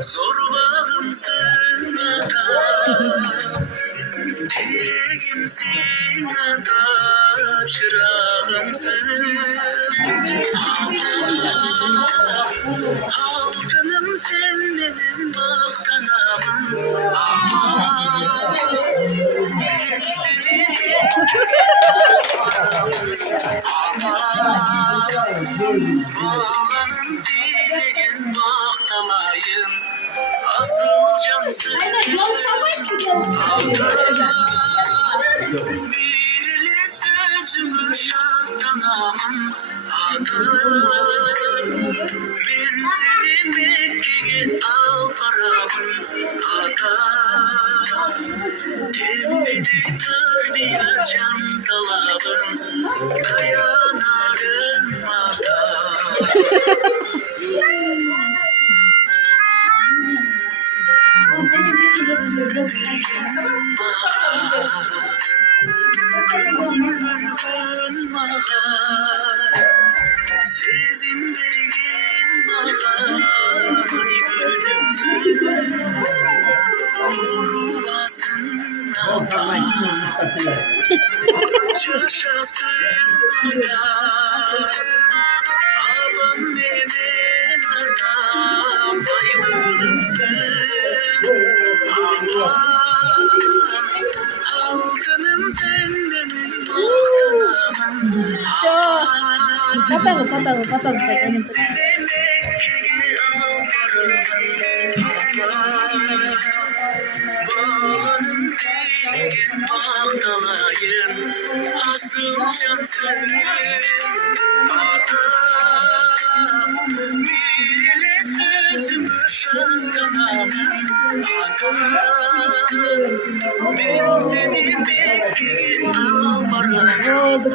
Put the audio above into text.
Zorbağımsın ada, direğimsin ada, çırağımsın halkınım sen benim baktanamın ben seni bağlanın direğin baktalayın asıl cansın birli sözümü şarttanamın adı ben seni Mekke'ye al paramın adı tembeli taybiya can dalabın dayanarım adı. Sezim bergen bağay gülümsün Uruvasın ağa Çaşasın ağa Abam benim adam Ay gülümsün halkınım sen benim baktanamın Patang. Bağlanın direğin baktalayın asıl cansın birle sözümü şarttanamın ben seni Mekke'ye al paramın